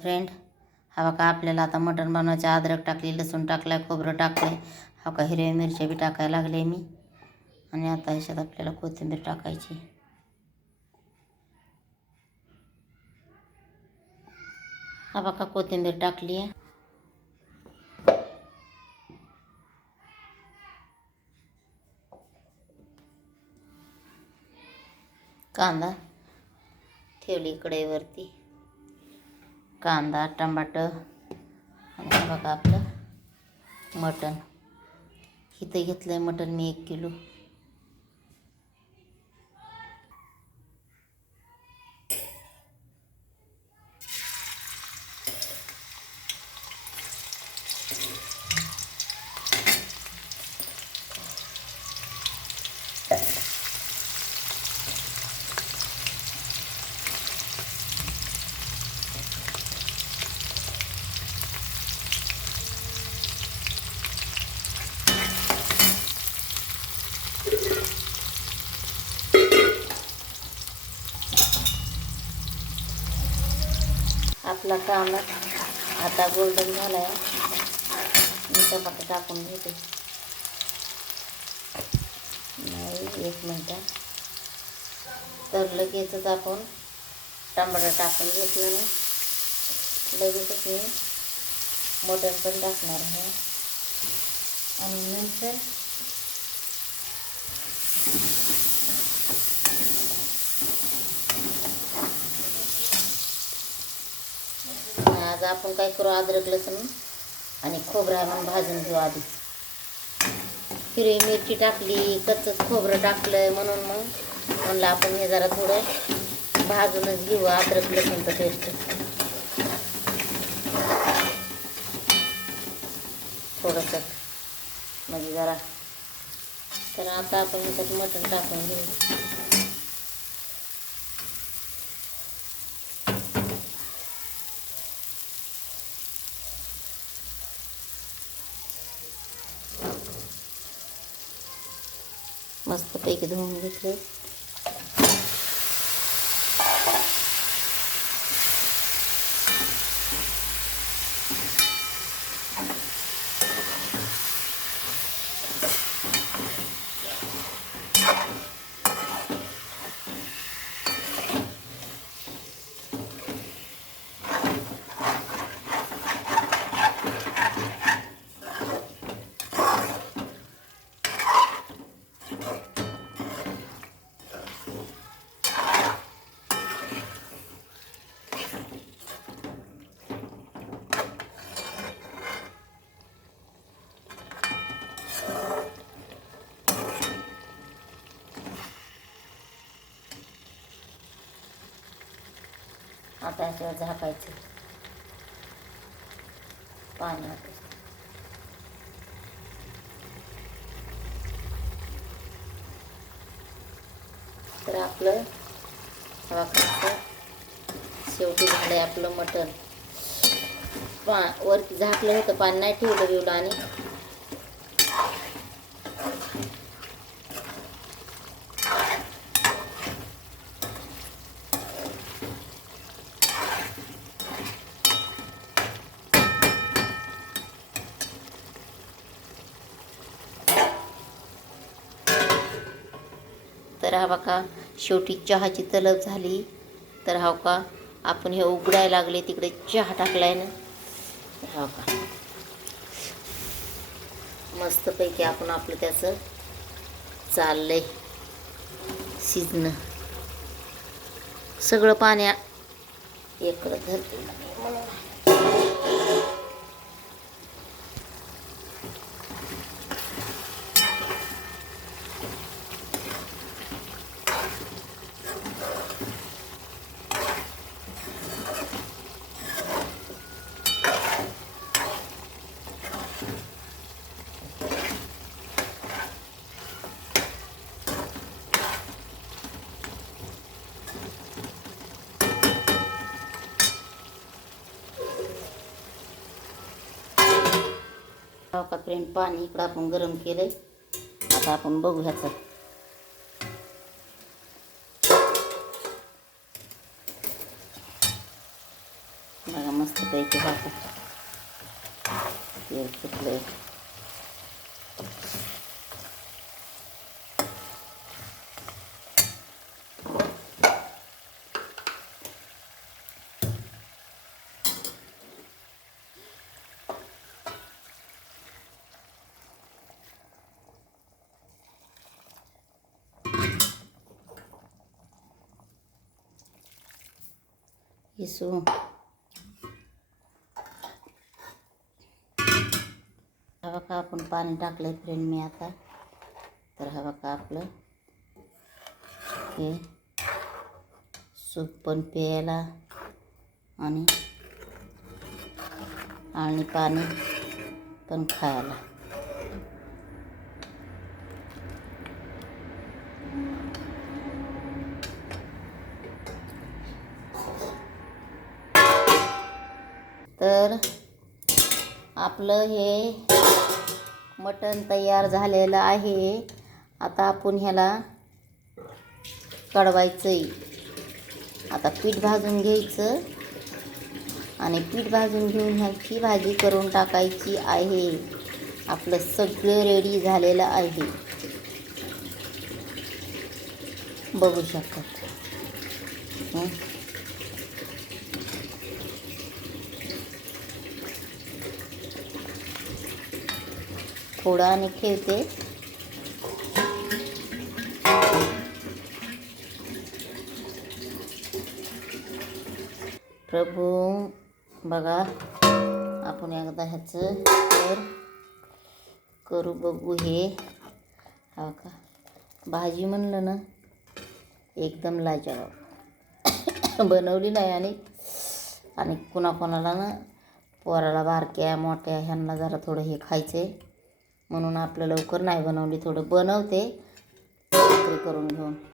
Friend, हा बघा आपल्याला आता मटण बनवायचं. अद्रक टाकली, लसूण टाकलाय, खोबरं टाकलंय, हा का हिरव्या मिरच्या बी टाकायला लागले मी. आणि आता ह्याच्यात आपल्याला कोथिंबीर टाकायची. हा बघा कोथिंबीर टाकली आहे. कांदा ठेवली कढईवरती, कांदा टमाटर आणि बघा आपलं मटण. इथं घेतलं आहे मटण मी 1 किलो. आपला कांदा आता गोल्डन झाला आहे. मी टमाटर टाकून घेते. नाही 1 मिनटं. तर लगेचच आपण टमाटर टाकून घेतलं ना, लगेचच मी मटण पण टाकणार आहे. आणि नंतर आज आपण काय करू, अद्रक लसूण आणि खोबरं म्हणून भाजून घेऊ आधी. हिरवी मिरची टाकली, कच्चंच खोबरं टाकलं म्हणून मग म्हणलं आपण हे जरा थोडं भाजूनच घेऊ अद्रक लसूणचं पेस्ट. थोडंसं म्हणजे जरा. तर आता आपण ह्याच्यात मटण टाकून घेऊ. मस्तपैकी धुवून घेतलं. आता याच्यावर झाकायचं, पाणी आटलं. तर आपलं शेवटी झालं आहे आपलं मटण. वरती झाकलं होतं, पाणी नाही ठेवलं बिवलं. आणि तर हा बघा शेवटी चहाची तलब झाली. तर हा का आपण हे उघडायला लागले, तिकडे चहा टाकलाय ना. हा का मस्तपैकी आपण आपलं त्याचं चाललंय शिजणं. सगळं पाण्या इकडं धरते म्हणून. का फ्रेंड, पाणी इकडं आपण गरम केलंय. आता आपण बघू ह्याचं. बघा मस्तपैकी भाकर तेल सुटलंय. इसू हा बघा आपण पाणी टाकलंय फ्रेंड मी आता. तर हा बघा आपलं हे सूप पण प्यायला आणि पाणी पण खायला. तर आपलं हे मटण तयार झालेलं आहे. आता आपण ह्याला कढवायचंय. आता पीठ भाजून घ्यायचं आणि पीठ भाजून घेऊन ह्याची भाजी करून टाकायची आहे. आपलं सगळं रेडी झालेलं आहे, बघू शकतात. थोडं आणि ठेवते. प्रभू बघा आपण एकदा ह्याचं करू बघू. हे हा का भाजी म्हणलं ना एकदम लाजवाब बनवली नाही. आणि कुणाला ना पोराला बारक्या मोठ्या ह्यांना जरा थोडं हे खायचं आहे म्हणून आपलं लवकर नाही बनवली. थोडं बनवते भाकरी करून घेऊन.